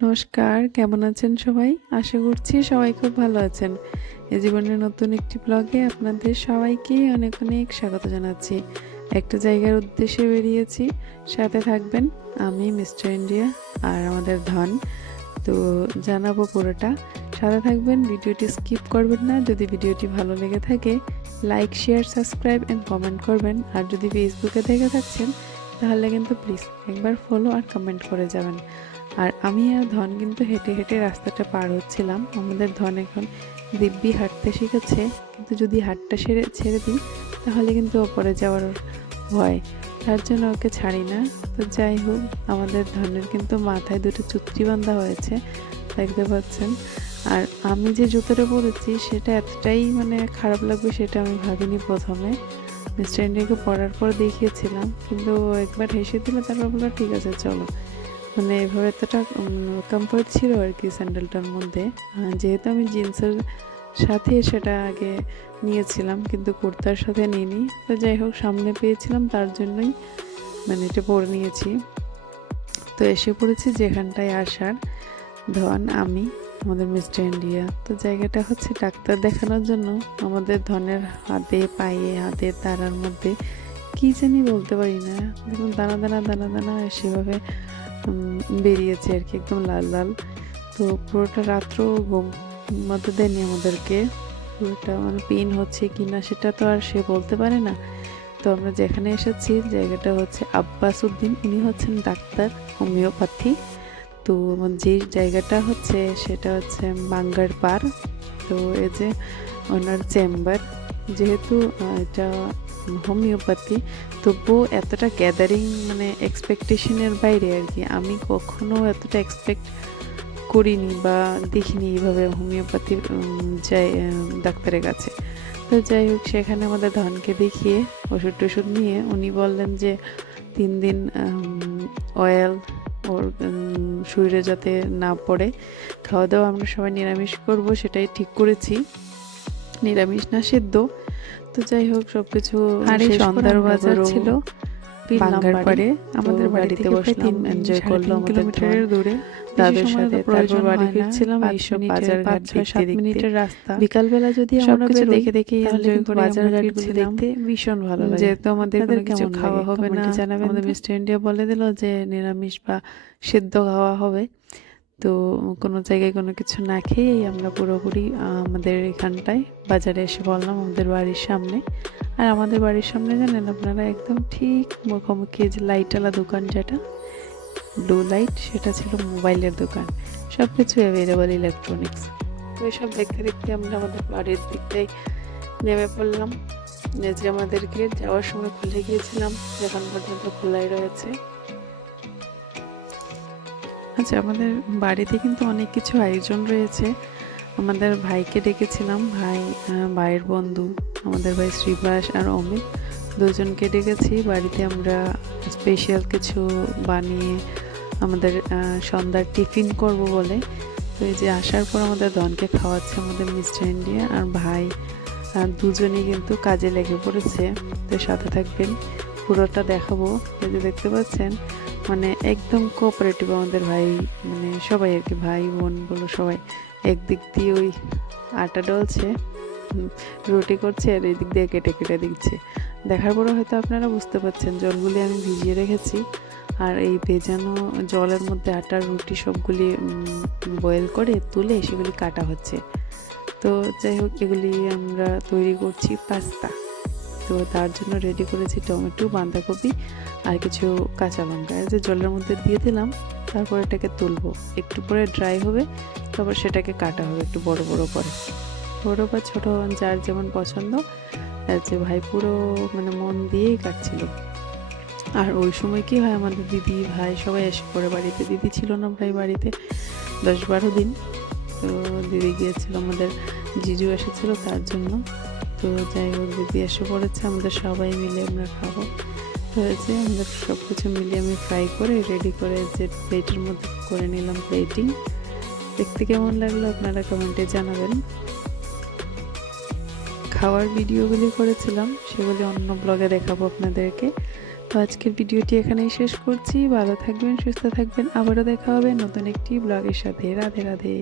নমস্কার, কেমন আছেন সবাই? আশা করছি সবাই খুব ভালো আছেন। এই জীবনের নতুন একটি ব্লগে আপনাদের সবাইকে অনেক অনেক স্বাগত জানাচ্ছি। একটা জায়গার উদ্দেশ্যে বেরিয়েছি, সাথে থাকবেন। আমি মিস্টার ইন্ডিয়া আর আমাদের ধন। তো জানাবো পুরোটা, সাথে থাকবেন, ভিডিওটি স্কিপ করবেন না। যদি ভিডিওটি ভালো লেগে থাকে like, share, subscribe and comment করবেন। আর যদি ফেসবুকে দেখে থাকছেন তাহলে কিন্তু প্লিজ একবার ফলো আর কমেন্ট করে যাবেন। আর আমি আর ধন কিন্তু হেঁটে হেঁটে রাস্তাটা পার হচ্ছিলাম। আমাদের ধন এখন দিব্যি হাঁটতে শিখেছে, কিন্তু যদি হাঁটটা ছেড়ে দিই তাহলে কিন্তু ওপরে যাওয়ার ভয়, তার জন্য ওকে ছাড়ি না। তো যাই হোক, আমাদের ধনের কিন্তু মাথায় দুটো চুত্রি বাঁধা হয়েছে, দেখতে পাচ্ছেন। আর আমি যে জুতোটা পরেছি সেটা এতটাই খারাপ লাগবে সেটা আমি ভাবিনি প্রথমে। মিস্টার ইন্ডিয়াকে পরার পর দেখিয়েছিলাম, কিন্তু একবার হেসে দিলে তারপর বললো ঠিক আছে চলো। এভাবে এতটা কমফর্ট ছিল আর কি স্যান্ডেলটার মধ্যে। যেহেতু আমি জিন্সের সাথে সেটা আগে নিয়েছিলাম, কিন্তু কুর্তার সাথে নিইনি। তো যাই হোক, সামনে পেয়েছিলাম তার জন্যই এটা পরে নিয়েছি। তো এসে পড়েছি যেখানটায় আসার। ধন, আমি, আমাদের মিস্টার ইন্ডিয়া। তো জায়গাটা হচ্ছে ডাক্তার দেখানোর জন্য। আমাদের ধনের হাতে পায়ে, হাতের তারার মধ্যে কি জানি বলতে পারি না, দেখুন দানা দানা দানা দানা সেভাবে বেরিয়েছে আর কি, একদম লাল লাল। তো পুরোটা রাত্র ঘুমাতে দেয়নি আমাদেরকে। পুরোটা পেন হচ্ছে কি না সেটা তো আর সে বলতে পারে না। তো আমরা যেখানে এসেছি জায়গাটা হচ্ছে আব্বাস উদ্দিন, উনি হচ্ছেন ডাক্তার হোমিওপ্যাথি। তো যে জায়গাটা হচ্ছে সেটা হচ্ছে বাঙ্গার পার। তো এই যে ওনার চেম্বার, যেহেতু এটা হোমিওপ্যাথি, তবুও এতটা গ্যাদারিং এক্সপেকটেশনের বাইরে আর কি। আমি কখনো এতটা এক্সপেক্ট করিনি বা দেখিনি এইভাবে হোমিওপ্যাথি ডাক্তারের কাছে। তো যাই হোক, সেখানে আমাদের ধনকে দেখিয়ে ওষুধ টষুধ নিয়ে উনি বললেন যে 3 দিন অয়েল ওর শরীরে যাতে না পড়ে, খাওয়া দাওয়া আমরা সবাই নিরামিষ করব, সেটাই ঠিক করেছি, নিরামিষ না সেদ্ধ। তো যাই হোক, সবকিছু সন্ধ্যার বাজার ছিল বাঙ্গার পারে। আমাদের বাড়িতে বসলাম, এনজয় করলো আমাদের কিলোমিটারের দূরে দাদুর সাথে। তারপর বাড়ি ফিরছিলাম, এইসব বাজার ঘাট দেখতে দেখতে। রাস্তা বিকালবেলা যদি আমরা কিছু দেখে দেখে এনজয় করে বাজার ঘাটগুলো দেখতে ভীষণ ভালো লাগে। যেহেতু আমাদের কোনো কিছু খাওয়া হবে না, আমাদের মিস্টার ইন্ডিয়া বলে দিল যে নিরামিষ বা সেদ্ধ খাওয়া হবে। তো কোনো জায়গায় কোনো কিছু না খেয়েই আমরা পুরোপুরি আমাদের এখানটায় বাজারে এসে পড়লাম, আমাদের বাড়ির সামনে। আর আমাদের বাড়ির সামনে জানেন আপনারা, একদম ঠিক মুখোমুখি যে লাইটওয়ালা দোকান, যেটা ব্লু লাইট, সেটা ছিল মোবাইলের দোকান। সব কিছু অ্যাভেলেবল ইলেকট্রনিক্স। তো এসব দেখতে দেখতে আমরা আমাদের বাড়ির দিকটাই নেমে পড়লাম। যে আমাদের গেট যাওয়ার সময় খুলে গিয়েছিলাম, এখন পর্যন্ত খোলাই রয়েছে। আচ্ছা, আমাদের বাড়িতে কিন্তু অনেক কিছু আয়োজন রয়েছে। আমাদের ভাইকে ডেকেছিলাম, ভাইয়ের বন্ধু, আমাদের ভাই শ্রীবাস আর অমিত, দুজনকে ডেকেছি বাড়িতে। আমরা স্পেশাল কিছু বানিয়ে আমাদের সন্ধ্যার টিফিন করব বলে। তো এই যে আসার পর আমাদের ধনকে খাওয়াচ্ছে আমাদের মিস্টার ইন্ডিয়া আর ভাই, দুজনেই কিন্তু কাজে লেগে পড়েছে। তো সাথে থাকবেন, পুরোটা দেখাবো। এই যে দেখতে পাচ্ছেন, একদম কোঅপারেটিভ আমাদের ভাই, সবাই আর কি, ভাই বোন বলো সবাই। একদিক দিয়ে ওই আটা ডলছে, রুটি করছে, আর এই দিক দিয়ে কেটে কেটে দিচ্ছে। দেখার পরে হয়তো আপনারা বুঝতে পারছেন, জলগুলি আমি ভিজিয়ে রেখেছি, আর এই ভেজানো জলের মধ্যে আটার রুটি সবগুলি বয়েল করে তুলে সেগুলি কাটা হচ্ছে। তো যাই হোক, এগুলি আমরা তৈরি করছি পাস্তা। তো তার জন্য রেডি করেছি টমেটো, বাঁধাকপি আর কিছু কাঁচা লঙ্কা। যে জলের মধ্যে দিয়ে দিলাম, তারপর এটাকে তুলবো, একটু পরে ড্রাই হবে, তারপর সেটাকে কাটা হবে একটু বড় বড় করে, বড় বা ছোট যার যেমন পছন্দ। যে ভাই পুরো মন দিয়েই কাটছিল। আর ওই সময় কি হয়, আমাদের দিদি ভাই সবাই এসে পড়ে বাড়িতে। দিদি ছিল না প্রায় বাড়িতে 10-12 দিন। তো দিদি গিয়েছিল, আমাদের জিজু এসেছিল তার জন্য। তো যাই হোক, দিদি এসে পড়েছে, আমাদের সবাই মিলে আমরা খাবো। তো হয়েছে, আমাদের সব কিছু মিলিয়ে আমি ফ্রাই করে রেডি করে যে প্লেটের মধ্যে করে নিলাম প্লেটিং। দেখতে কেমন লাগলো আপনারা কমেন্টে জানাবেন। খাওয়ার ভিডিওগুলি করেছিলাম, সেগুলি অন্য ব্লগে দেখাবো আপনাদেরকে। তো আজকের ভিডিওটি এখানেই শেষ করছি। ভালো থাকবেন, সুস্থ থাকবেন। আবারও দেখা হবে নতুন একটি ব্লগের সাথে। রাধে রাধে।